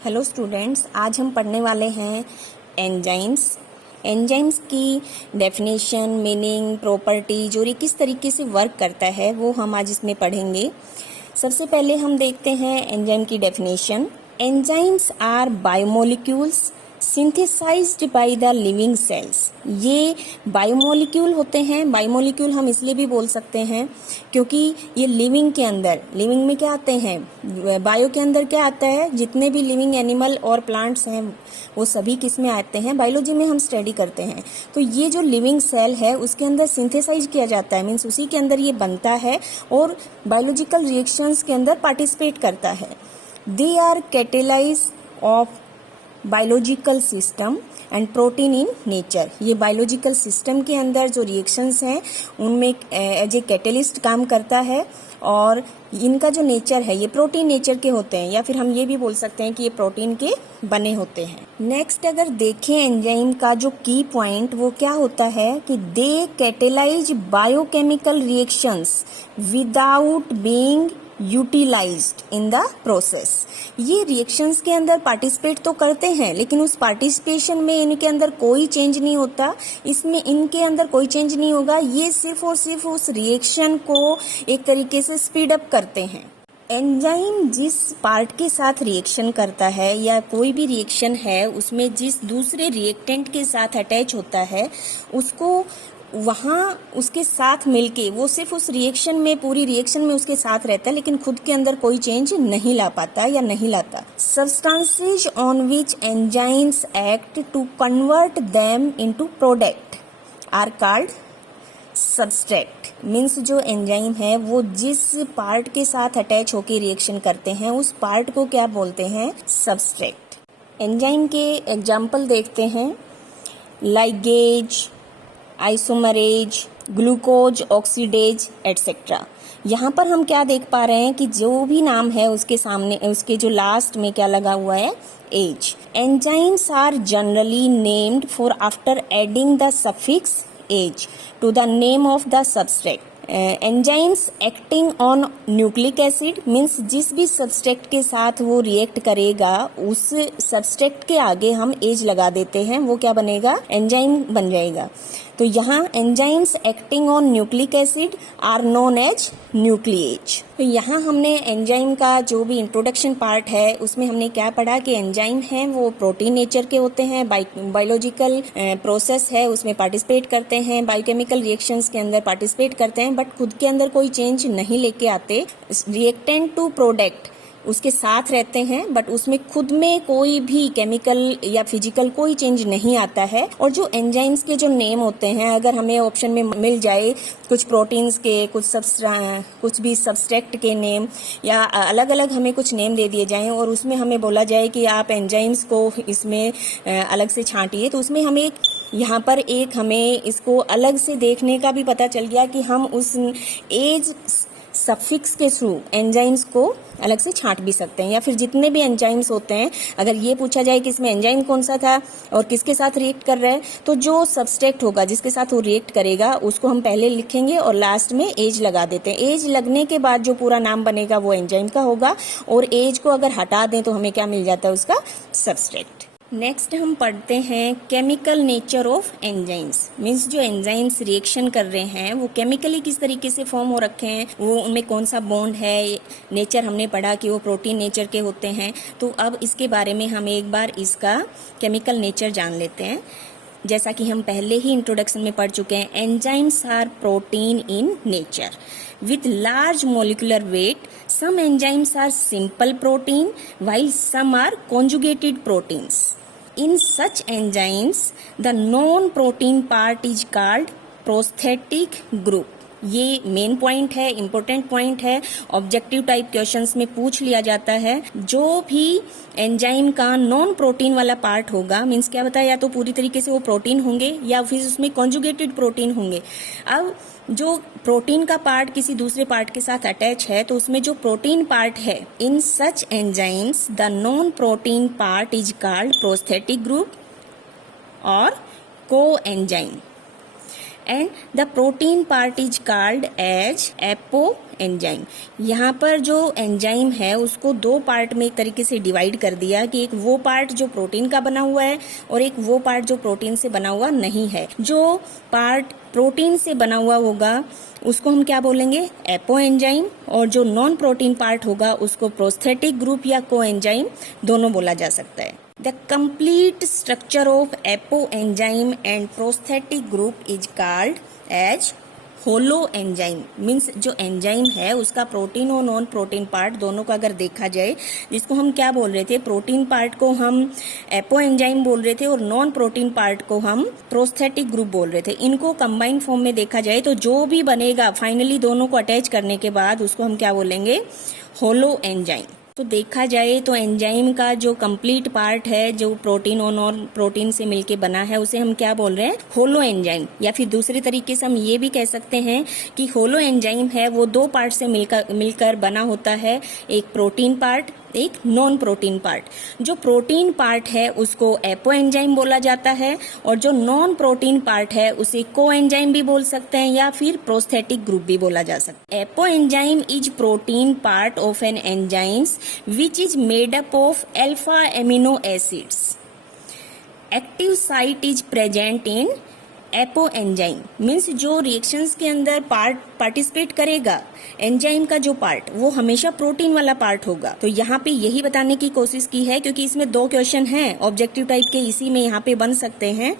Hello students, आज हम पढ़ने वाले हैं एंजाइम्स। एंजाइम्स की डेफिनेशन, मीनिंग, प्रॉपर्टीज और ये किस तरीके से वर्क करता है वो हम आज इसमें पढ़ेंगे। सबसे पहले हम देखते हैं एंजाइम की डेफिनेशन। Enzymes are biomolecules synthesized by the living cells. ये बायोमोलिक्यूल होते हैं। बायोमोलिक्यूल हम इसलिए भी बोल सकते हैं क्योंकि ये लिविंग में क्या आते हैं, बायो के अंदर क्या आता है, जितने भी लिविंग एनिमल और प्लांट्स हैं वो सभी किस में आते हैं, बायोलॉजी में हम स्टडी करते हैं। तो ये जो लिविंग सेल है उसके अंदर सिंथेसाइज किया जाता है, मीन्स उसी के अंदर ये बनता है और बायोलॉजिकल रिएक्शंस के अंदर पार्टिसिपेट करता है। They are catalyse of biological system and protein in nature. ये बायोलॉजिकल सिस्टम के अंदर जो रिएक्शंस हैं उनमें एज ए कैटेलिस्ट काम करता है और इनका जो नेचर है ये प्रोटीन नेचर के होते हैं, या फिर हम ये भी बोल सकते हैं कि ये प्रोटीन के बने होते हैं। नेक्स्ट अगर देखें एंजाइम का जो की पॉइंट वो क्या होता है कि they catalyse biochemical reactions without being utilised in the process. ये रिएक्शंस के अंदर पार्टिसिपेट तो करते हैं लेकिन उस पार्टिसिपेशन में इनके अंदर कोई चेंज नहीं होता, इसमें इनके अंदर कोई चेंज नहीं होगा। ये सिर्फ और सिर्फ उस रिएक्शन को एक तरीके से स्पीड अप करते हैं। एंजाइम जिस पार्ट के साथ रिएक्शन करता है या कोई भी रिएक्शन है उसमें जिस दूसरे रिएक्टेंट के साथ अटैच होता है उसको वहाँ उसके साथ मिलके वो सिर्फ उस रिएक्शन में, पूरी रिएक्शन में उसके साथ रहता है लेकिन खुद के अंदर कोई चेंज नहीं ला पाता या नहीं लाता। Substances on which enzymes act to convert them into product are called substrate. Means जो एंजाइम है वो जिस पार्ट के साथ अटैच होकर रिएक्शन करते हैं उस पार्ट को क्या बोलते हैं, सबस्ट्रेट। एंजाइम के एग्जाम्पल देखते हैं, ligase, isomerase, glucose oxidase etcetera. यहाँ पर हम क्या देख पा रहे हैं कि जो भी नाम है उसके सामने, उसके जो लास्ट में क्या लगा हुआ है, ase. Enzymes are generally named for after adding the suffix ase to the name of the substrate. Enzymes acting on nucleic acid, means जिस भी सबस्ट्रेट के साथ वो रिएक्ट करेगा उस सबस्ट्रेट के आगे हम एज लगा देते हैं, वो क्या बनेगा, एंजाइम बन जाएगा। तो यहाँ enzymes acting on nucleic acid are known as nuclease. तो यहाँ हमने एंजाइम का जो भी इंट्रोडक्शन पार्ट है उसमें हमने क्या पढ़ा कि एंजाइम हैं वो प्रोटीन नेचर के होते हैं, बायोलॉजिकल प्रोसेस है उसमें पार्टिसिपेट करते हैं, बायोकेमिकल रिएक्शंस के अंदर पार्टिसिपेट करते हैं बट खुद के अंदर कोई चेंज नहीं लेके आते। रिएक्टेंट टू प्रोडक्ट उसके साथ रहते हैं बट उसमें खुद में कोई भी केमिकल या फिजिकल कोई चेंज नहीं आता है। और जो एंजाइम्स के जो नेम होते हैं, अगर हमें ऑप्शन में मिल जाए कुछ प्रोटीन्स के, कुछ भी सबस्ट्रेट के नेम या अलग अलग हमें कुछ नेम दे दिए जाएं और उसमें हमें बोला जाए कि आप एंजाइम्स को इसमें अलग से छांटिए, तो उसमें हमें यहाँ पर एक हमें इसको अलग से देखने का भी पता चल गया कि हम उस एज सफिक्स के थ्रू एंजाइम्स को अलग से छांट भी सकते हैं। या फिर जितने भी एंजाइम्स होते हैं अगर ये पूछा जाए कि इसमें एंजाइम कौन सा था और किसके साथ रिएक्ट कर रहा है, तो जो सबस्ट्रेट होगा जिसके साथ वो रिएक्ट करेगा उसको हम पहले लिखेंगे और लास्ट में एज लगा देते हैं। एज लगने के बाद जो पूरा नाम बनेगा वो एंजाइम का होगा और एज को अगर हटा दें तो हमें क्या मिल जाता है, उसका सबस्ट्रेट। नेक्स्ट हम पढ़ते हैं chemical nature of enzymes. Means जो एंजाइम्स रिएक्शन कर रहे हैं वो केमिकली किस तरीके से फॉर्म हो रखे हैं, वो उनमें कौन सा बॉन्ड है, नेचर हमने पढ़ा कि वो प्रोटीन नेचर के होते हैं। तो अब इसके बारे में हम एक बार इसका केमिकल नेचर जान लेते हैं। जैसा कि हम पहले ही इंट्रोडक्शन में पढ़ चुके हैं, enzymes are protein in nature with large molecular weight. Some enzymes are simple protein while some are conjugated proteins. In such enzymes, the non-protein part is called prosthetic group. ये मेन पॉइंट है, important point है, objective type questions में पूछ लिया जाता है। जो भी एंजाइम का नॉन प्रोटीन वाला पार्ट होगा, मीन्स क्या बताया, या तो पूरी तरीके से वो प्रोटीन होंगे या फिर उसमें कॉन्जुगेटेड प्रोटीन होंगे। अब जो प्रोटीन का पार्ट किसी दूसरे पार्ट के साथ अटैच है तो उसमें जो प्रोटीन पार्ट है, in such enzymes the non protein part is called prosthetic group और coenzyme. And the protein part is called as apoenzyme. यहाँ पर जो एंजाइम है उसको दो पार्ट में एक तरीके से डिवाइड कर दिया कि एक वो पार्ट जो प्रोटीन का बना हुआ है और एक वो पार्ट जो प्रोटीन से बना हुआ नहीं है। जो पार्ट प्रोटीन से बना हुआ होगा उसको हम क्या बोलेंगे, एपो एंजाइम, और जो नॉन प्रोटीन पार्ट होगा उसको प्रोस्थेटिक ग्रुप या को एंजाइम दोनों बोला जा सकता है। The complete structure of apoenzyme and prosthetic group is called as holo enzyme. Means जो एंजाइम है उसका प्रोटीन और नॉन प्रोटीन पार्ट दोनों का अगर देखा जाए, जिसको हम क्या बोल रहे थे, प्रोटीन पार्ट को हम एपो एंजाइम बोल रहे थे और नॉन प्रोटीन पार्ट को हम प्रोस्थेटिक ग्रुप बोल रहे थे। इनको कंबाइंड फॉर्म में देखा जाए तो जो भी बनेगा फाइनली दोनों को अटैच करने के बाद उसको हम क्या बोलेंगे, होलो एंजाइम। तो देखा जाए तो एंजाइम का जो कंप्लीट पार्ट है जो प्रोटीन और नॉन प्रोटीन से मिलके बना है उसे हम क्या बोल रहे हैं, होलो एंजाइम। या फिर दूसरे तरीके से हम ये भी कह सकते हैं कि होलो एंजाइम है वो दो पार्ट से मिलकर बना होता है, एक प्रोटीन पार्ट एक नॉन प्रोटीन पार्ट। जो प्रोटीन पार्ट है उसको एपो एंजाइम बोला जाता है और जो नॉन प्रोटीन पार्ट है उसे को एंजाइम भी बोल सकते हैं या फिर प्रोस्थेटिक ग्रुप भी बोला जा सकता है। Apoenzyme is protein part of an enzymes which is made up of alpha amino acids. Active site is present in apoenzyme. Means जो रिएक्शंस के अंदर पार्टिसिपेट करेगा एंजाइम का जो पार्ट वो हमेशा प्रोटीन वाला पार्ट होगा। तो यहाँ पे यही बताने की कोशिश की है क्योंकि इसमें दो क्वेश्चन हैं ऑब्जेक्टिव टाइप के, इसी में यहाँ पे बन सकते हैं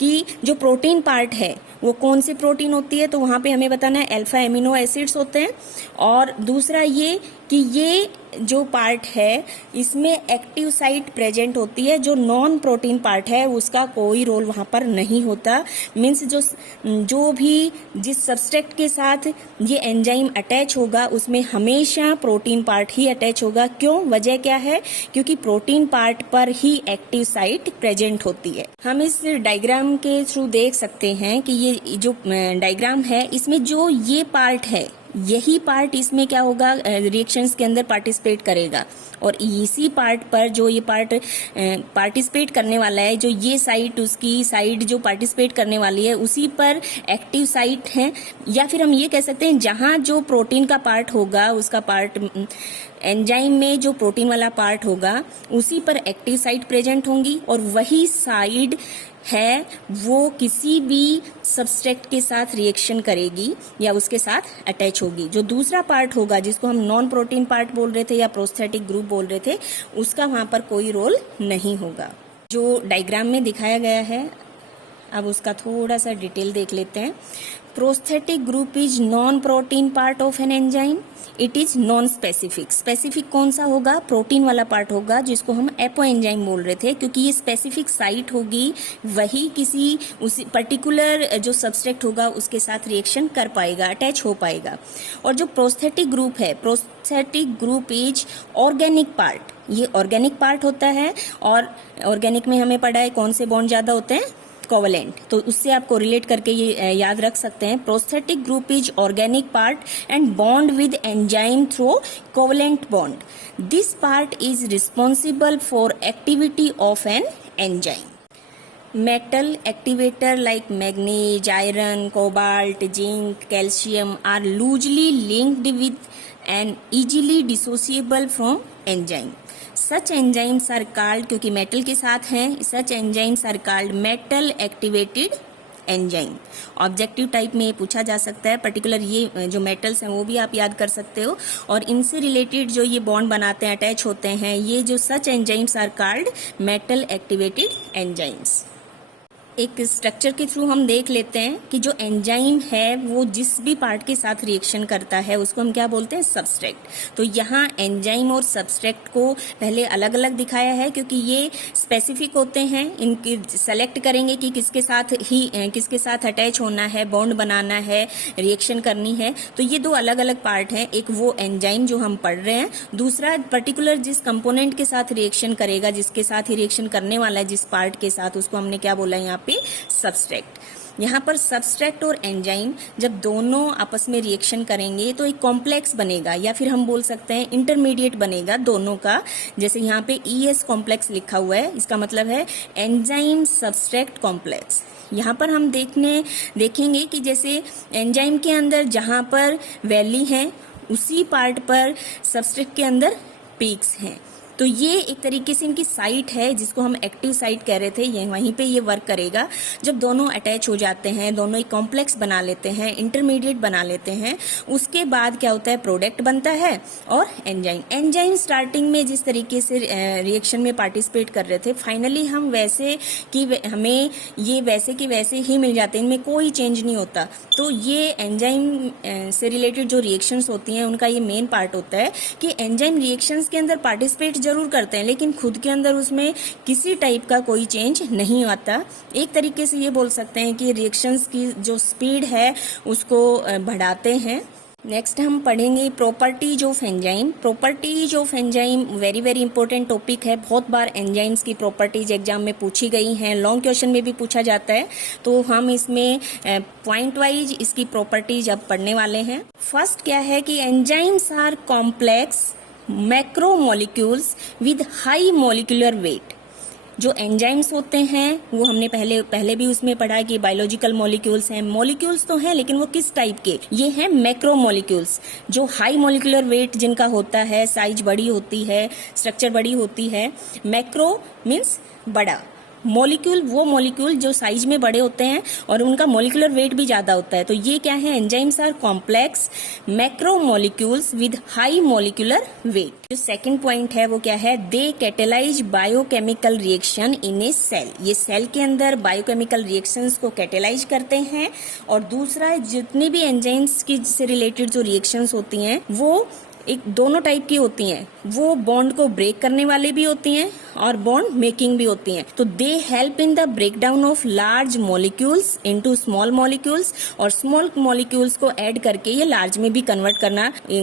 कि जो प्रोटीन पार्ट है वो कौन सी प्रोटीन होती है, तो वहाँ पे हमें बताना है अल्फा एमिनो एसिड्स होते हैं। और दूसरा ये कि ये जो पार्ट है इसमें एक्टिव साइट प्रेजेंट होती है, जो नॉन प्रोटीन पार्ट है उसका कोई रोल वहाँ पर नहीं होता। मीन्स जो भी जिस सब्सट्रेट के साथ ये एंजाइम अटैच होगा उसमें हमेशा प्रोटीन पार्ट ही अटैच होगा। क्यों, वजह क्या है, क्योंकि प्रोटीन पार्ट पर ही एक्टिव साइट प्रेजेंट होती है। हम इस डायग्राम के थ्रू देख सकते हैं कि ये जो डायग्राम है इसमें जो ये पार्ट है यही पार्ट इसमें क्या होगा, रिएक्शंस के अंदर पार्टिसिपेट करेगा और इसी पार्ट पर जो ये पार्ट पार्टिसिपेट करने वाला है, जो ये साइट उसकी साइड जो पार्टिसिपेट करने वाली है उसी पर एक्टिव साइट है। या फिर हम ये कह सकते हैं जहाँ जो प्रोटीन का पार्ट होगा उसका पार्ट एंजाइम में जो प्रोटीन वाला पार्ट होगा उसी पर एक्टिव साइट प्रेजेंट होंगी और वही साइड है वो किसी भी सबस्ट्रेट के साथ रिएक्शन करेगी या उसके साथ अटैच होगी। जो दूसरा पार्ट होगा जिसको हम नॉन प्रोटीन पार्ट बोल रहे थे या प्रोस्थेटिक ग्रुप बोल रहे थे उसका वहाँ पर कोई रोल नहीं होगा। जो डायग्राम में दिखाया गया है अब उसका थोड़ा सा डिटेल देख लेते हैं। Prosthetic group is non protein part of an enzyme, it is non specific. Specific कौन सा होगा, प्रोटीन वाला पार्ट होगा जिसको हम एपो एंजाइम बोल रहे थे, क्योंकि ये स्पेसिफिक साइट होगी वही किसी उसी पर्टिकुलर जो सबस्ट्रेट होगा उसके साथ रिएक्शन कर पाएगा, अटैच हो पाएगा। और जो प्रोस्थेटिक ग्रुप है, prosthetic group is organic part, ये ऑर्गेनिक पार्ट होता है और ऑर्गेनिक में हमें पढ़ा है कौन से बॉन्ड ज्यादा होते हैं, कोवेलेंट। तो उससे आप कोरिलेट करके ये याद रख सकते हैं। Prosthetic group is organic part and bond with enzyme through covalent bond. This part is responsible for activity of an enzyme. Metal activator like manganese, iron, cobalt, zinc, calcium are loosely linked with and easily dissociable from enzyme. Such enzymes are called, क्योंकि metal के साथ हैं, such enzymes are called metal activated enzyme. Objective type में पूछा जा सकता है, particular ये जो मेटल्स हैं वो भी आप याद कर सकते हो और इनसे रिलेटेड जो ये बॉन्ड बनाते हैं, अटैच होते हैं, ये जो such enzymes are called metal activated enzymes. एक स्ट्रक्चर के थ्रू हम देख लेते हैं कि जो एंजाइम है वो जिस भी पार्ट के साथ रिएक्शन करता है उसको हम क्या बोलते हैं, सबस्ट्रेट। तो यहाँ एंजाइम और सबस्ट्रेट को पहले अलग अलग दिखाया है क्योंकि ये स्पेसिफिक होते हैं, इनकी सेलेक्ट करेंगे कि किसके साथ अटैच होना है, बॉन्ड बनाना है, रिएक्शन करनी है। तो ये दो अलग अलग पार्ट हैं, एक वो एंजाइम जो हम पढ़ रहे हैं, दूसरा पर्टिकुलर जिस कंपोनेंट के साथ रिएक्शन करेगा, जिसके साथ ही रिएक्शन करने वाला है जिस पार्ट के साथ, उसको हमने क्या बोला यहाँ पे, सबस्ट्रेट। यहाँ पर सब्सट्रैक्ट और एंजाइम जब दोनों आपस में रिएक्शन करेंगे तो एक कॉम्प्लेक्स बनेगा, या फिर हम बोल सकते हैं इंटरमीडिएट बनेगा दोनों का। जैसे यहाँ पे ES कॉम्प्लेक्स लिखा हुआ है, इसका मतलब है एंजाइम सब्सट्रैक्ट कॉम्प्लेक्स। यहाँ पर हम देखेंगे कि जैसे एंजाइम के अंदर जहाँ पर वैली है उसी पार्ट पर सब्सट्रैक्ट के अंदर पीक्स हैं। तो ये एक तरीके से इनकी साइट है जिसको हम एक्टिव साइट कह रहे थे, ये वहीं पे ये वर्क करेगा। जब दोनों अटैच हो जाते हैं, दोनों एक कॉम्प्लेक्स बना लेते हैं, इंटरमीडिएट बना लेते हैं, उसके बाद क्या होता है, प्रोडक्ट बनता है और एंजाइम स्टार्टिंग में जिस तरीके से रिएक्शन में पार्टिसिपेट कर रहे थे, फाइनली हम वैसे कि हमें ये वैसे कि वैसे ही मिल जाते हैं, इनमें कोई चेंज नहीं होता। तो ये एंजाइम से रिलेटेड जो रिएक्शंस होती हैं उनका ये मेन पार्ट होता है कि एंजाइम रिएक्शंस के अंदर पार्टिसिपेट जरूर करते हैं लेकिन खुद के अंदर उसमें किसी टाइप का कोई चेंज नहीं आता। एक तरीके से ये बोल सकते हैं कि रिएक्शंस की जो स्पीड है उसको बढ़ाते हैं। नेक्स्ट हम पढ़ेंगे properties of enzyme. Properties of enzyme very very important topic है। बहुत बार एंजाइम्स की प्रॉपर्टीज एग्जाम में पूछी गई हैं, लॉन्ग क्वेश्चन में भी पूछा जाता है। तो हम इसमें पॉइंट वाइज इसकी प्रॉपर्टीज अब पढ़ने वाले हैं। फर्स्ट क्या है कि enzymes are complex macromolecules with high molecular weight. जो एंजाइम्स होते हैं वो हमने पहले भी उसमें पढ़ा कि बायोलॉजिकल मॉलिक्यूल्स हैं। मॉलिक्यूल्स तो हैं लेकिन वो किस टाइप के, ये हैं मैक्रोमोलिक्यूल्स, जो हाई मॉलिक्यूलर वेट जिनका होता है, साइज बड़ी होती है, स्ट्रक्चर बड़ी होती है। मैक्रो मीन्स बड़ा, मॉलिक्यूल वो मॉलिक्यूल जो साइज में बड़े होते हैं और उनका मॉलिक्यूलर वेट भी ज्यादा होता है। तो ये क्या है, enzymes are complex macromolecules with high molecular weight. जो सेकंड पॉइंट है वो क्या है, they catalyse biochemical reaction in a cell. ये सेल के अंदर बायोकेमिकल रिएक्शंस को कैटेलाइज करते हैं। और दूसरा, जितनी भी एंजाइम्स की से रिलेटेड जो रिएक्शंस होती हैं वो एक दोनों टाइप की होती हैं। वो बॉन्ड को ब्रेक करने वाली भी होती हैं और बॉन्ड मेकिंग भी होती हैं। तो they help in the breakdown of large molecules into small molecules, और स्मॉल मॉलिक्यूल्स को ऐड करके ये लार्ज में भी कन्वर्ट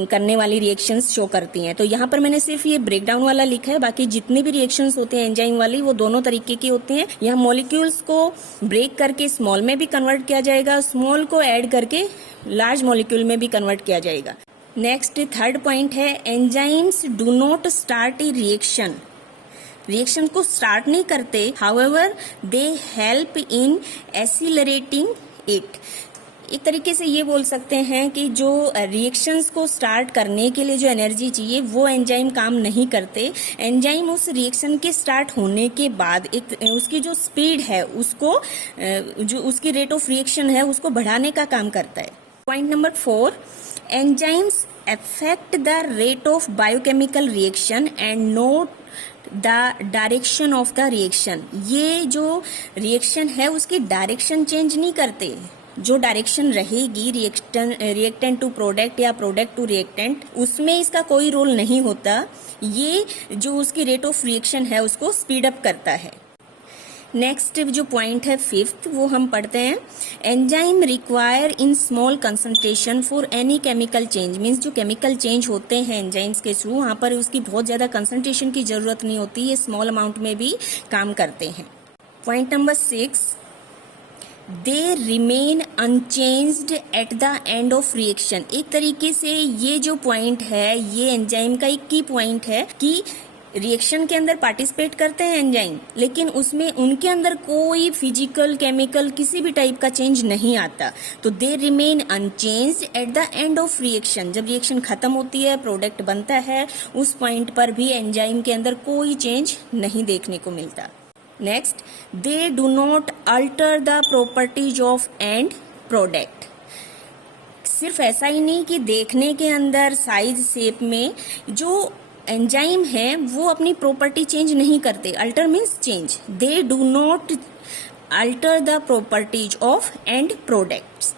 करने वाली रिएक्शंस शो करती हैं। तो यहाँ पर मैंने सिर्फ ये ब्रेकडाउन वाला लिखा है, बाकी जितनी भी रिएक्शंस होती हैं एंजाइम वाली वो दोनों तरीके की होती हैं। यहाँ मॉलिक्यूल्स को ब्रेक करके स्मॉल में भी कन्वर्ट किया जाएगा, स्मॉल को ऐड करके लार्ज मॉलिक्यूल में भी कन्वर्ट किया जाएगा। नेक्स्ट थर्ड पॉइंट है, enzymes do not start A reaction को स्टार्ट नहीं करते, however they help in accelerating it. एक तरीके से ये बोल सकते हैं कि जो रिएक्शंस को स्टार्ट करने के लिए जो एनर्जी चाहिए वो एंजाइम काम नहीं करते। एंजाइम उस रिएक्शन के स्टार्ट होने के बाद एक उसकी जो स्पीड है उसको, जो उसकी रेट ऑफ रिएक्शन है उसको बढ़ाने का काम करता है। Point number 4, enzymes affect the rate of biochemical reaction and not the direction of the reaction। ये जो रिएक्शन है उसकी डायरेक्शन चेंज नहीं करते। जो डायरेक्शन रहेगी रिएक्टेंट टू प्रोडक्ट या प्रोडक्ट टू रिएक्टेंट, उसमें इसका कोई रोल नहीं होता। ये जो उसकी रेट ऑफ रिएक्शन है उसको स्पीड अप करता है। नेक्स्ट जो पॉइंट है फिफ्थ, वो हम पढ़ते हैं, enzyme require in small concentration for any chemical change. Means जो केमिकल चेंज होते हैं एंजाइम्स के थ्रू, वहाँ पर उसकी बहुत ज़्यादा कंसंट्रेशन की ज़रूरत नहीं होती, ये स्मॉल अमाउंट में भी काम करते हैं। Point number 6, they remain unchanged at the end of reaction. एक तरीके से ये जो पॉइंट है ये एंजाइम का एक की पॉइंट है कि रिएक्शन के अंदर पार्टिसिपेट करते हैं एंजाइम, लेकिन उसमें उनके अंदर कोई फिजिकल केमिकल किसी भी टाइप का चेंज नहीं आता। तो they remain unchanged at the end of reaction. जब रिएक्शन खत्म होती है, प्रोडक्ट बनता है, उस पॉइंट पर भी एंजाइम के अंदर कोई चेंज नहीं देखने को मिलता। Next, they do not alter the properties of and product. सिर्फ ऐसा ही नहीं कि देखने के अंदर साइज शेप में जो एंजाइम है वो अपनी प्रॉपर्टी चेंज नहीं करते। Alter means change. They do not alter the properties of and products.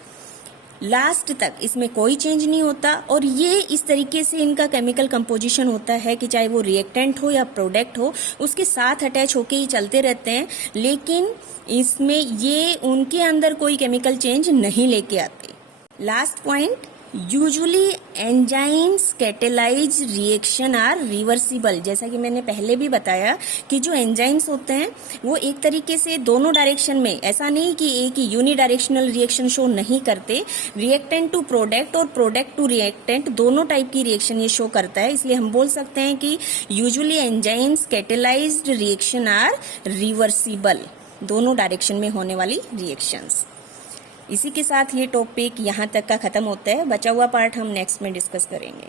Last तक इसमें कोई चेंज नहीं होता। और ये इस तरीके से इनका केमिकल कंपोजिशन होता है कि चाहे वो रिएक्टेंट हो या प्रोडक्ट हो, उसके साथ अटैच होके ही चलते रहते हैं, लेकिन इसमें ये उनके अंदर कोई केमिकल चेंज नहीं लेके आते। Last point, usually enzymes catalyse reaction are reversible. जैसा कि मैंने पहले भी बताया कि जो एंजाइम्स होते हैं वो एक तरीके से दोनों डायरेक्शन में, ऐसा नहीं कि एक ही यूनिडायरेक्शनल रिएक्शन शो नहीं करते, रिएक्टेंट टू प्रोडक्ट और प्रोडक्ट टू रिएक्टेंट दोनों टाइप की रिएक्शन ये शो करता है। इसलिए हम बोल सकते हैं कि usually enzymes catalysed reaction are reversible, दोनों डायरेक्शन में होने वाली रिएक्शंस। इसी के साथ ये टॉपिक यहाँ तक का ख़त्म होता है। बचा हुआ पार्ट हम नेक्स्ट में डिस्कस करेंगे।